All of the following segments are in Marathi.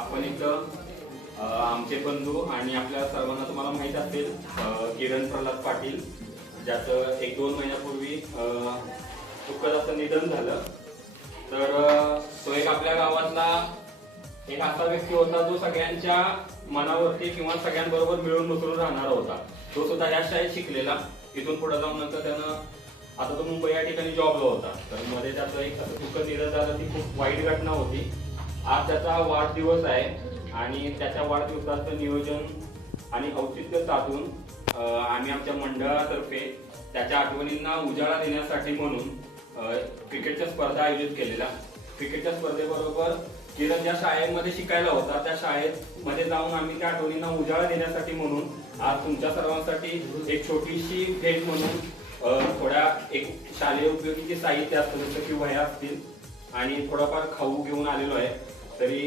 आपण इथं आमचे बंधू आणि आपल्या सर्वांना तुम्हाला माहित असेल किरण प्रल्हाद पाटील, ज्याचं 1-2 महिन्यापूर्वी दुःखद असं निधन झालं. तर तो एक आपल्या गावातला एक असा व्यक्ती होता जो सगळ्यांच्या मनावरती किंवा सगळ्यांबरोबर मिळून मिसळून राहणारा होता. तो सुद्धा ह्या शाळेत शिकलेला. इथून पुढे जाऊन नंतर त्यानं आता तो मुंबई या ठिकाणी जॉबला होता. तर मध्ये त्याचं एक असं दुःखद निधन झालं. ती खूप वाईट घटना होती. आज त्याचा वाढदिवस आहे आणि त्याच्या वाढदिवसाचं नियोजन आणि औचित्य साधून आम्ही आमच्या मंडळातर्फे त्याच्या आठवणींना उजाळा देण्यासाठी म्हणून क्रिकेटच्या स्पर्धा आयोजित केलेल्या. क्रिकेटच्या स्पर्धेबरोबर किरण ज्या शाळेमध्ये शिकायला होता त्या शाळेमध्ये जाऊन आम्ही त्या आठवणींना उजाळा देण्यासाठी म्हणून आज तुमच्या सर्वांसाठी एक छोटीशी भेट म्हणून थोड्या एक शालेय उपयोगीचे साहित्य असतं, जसं की वह्या असतील आणि थोडाफार खाऊ घेऊन आलेलो आहे. तरी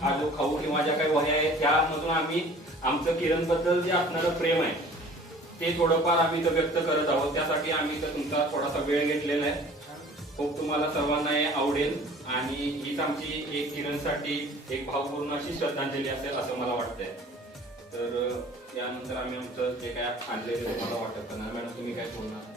हा जो खाऊ किंवा ज्या काही वह्या आहेत त्यामधून आम्ही आमचं किरण बद्दल जे असणारं प्रेम आहे ते थोडंफार आम्ही इथं व्यक्त करत आहोत. त्यासाठी आम्ही इथं तुमचा थोडासा वेळ घेतलेला आहे. खूप तुम्हाला सर्वांना हे आवडेल आणि हीच आमची एक किरणसाठी एक भावपूर्ण अशी श्रद्धांजली असेल असं मला वाटतंय. तर यानंतर आम्ही आमचं जे काय आणलेलं तुम्हाला वाटत नाही. मॅडम तुम्ही काय बोलणार?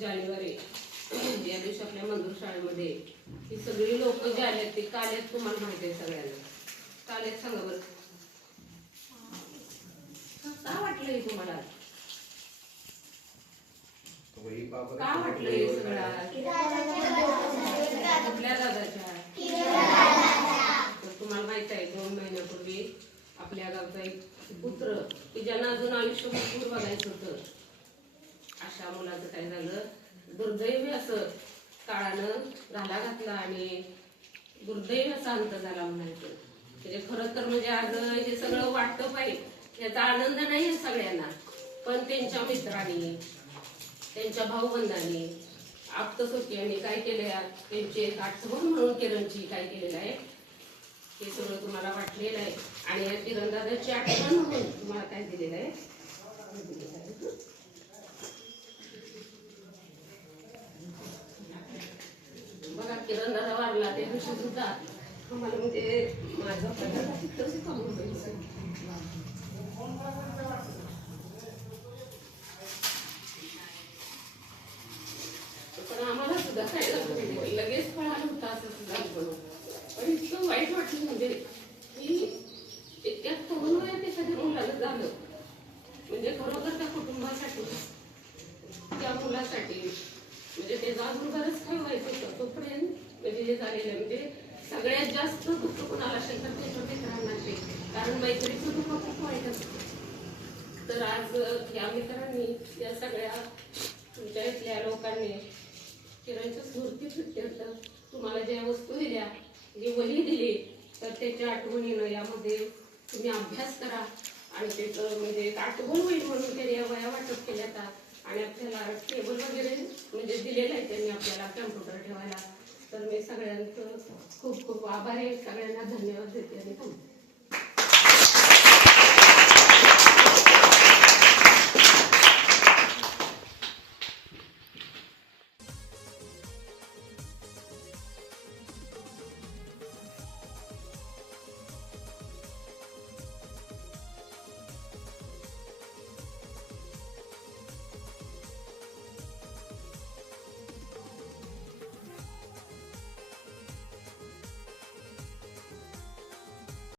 जानेवारी या दिवशी आपल्या मंजूर शाळेमध्ये ही सगळी लोक जे आले ते काल आहेत. तुम्हाला माहिती आहे सगळ्यांना काल आहेत. सांगा बरं का वाटलं हे तुम्हाला? का वाटलं हे सगळं? कुठल्या दादाच्या? तर तुम्हाला माहित आहे 2 महिन्यापूर्वी आपल्या गावचा एक पुत्र की ज्यांना अजून आयुष्य भरपूर बघायचं होतं, अशा मुलाचं काय झालं, दुर्दैवी असं काळानं घाला घातला आणि दुर्दैवी असा अंत झाला म्हणायचं. म्हणजे खरं तर म्हणजे आज हे सगळं वाटतं पाहिजे, याचा आनंद नाही सगळ्यांना, पण त्यांच्या मित्रांनी, त्यांच्या भाऊबंधांनी, आप्तसुखीयांनी काय केलंय, त्यांची एक आठवण म्हणून किरणची काय केलेलं आहे हे सगळं तुम्हाला वाटलेलं आहे. आणि या किरणदादाची आठवण म्हणून तुम्हाला काय दिलेलं आहे बघा. किरण दादा वाढला त्या दिवशी सुद्धा आम्हाला म्हणजे माझं तसं थांबून पण आम्हाला सुद्धा काय लगेच पळालं होतं असं सुद्धा. पण इतकं वाईट वाटलं म्हणजे की इतक्या तरुण वयात एखाद्या मुलाला झालं म्हणजे खरोखर त्या कुटुंबासाठी, त्या मुलासाठी म्हणजे त्याचं अजून बरंच काही व्हायचं होतं तोपर्यंत म्हणजे हे झालेलं आहे. म्हणजे सगळ्यात जास्त दुःख कोणाला असेल तर ते छोटे मित्रांना, कारण मैत्रीचं दुःख खूप वाईट असतं. तर आज या मित्रांनी, या सगळ्या तुमच्या इथल्या लोकांनी किरणच्या स्मृतीप्रित्यर्थ तुम्हाला ज्या वस्तू दिल्या, जी वही दिली, तर त्याच्या आठवणीनं यामध्ये तुम्ही अभ्यास करा आणि त्याचं म्हणजे एक आठवण होईल म्हणून त्याने या वया वाटप केल्या आता. आणि आपल्याला टेबल वगैरे म्हणजे दिलेलं आहे त्यांनी आपल्याला कम्प्युटर ठेवायला. तर मी सगळ्यांचं खूप खूप आभारी आहे, सगळ्यांना धन्यवाद देते आणि थांबते.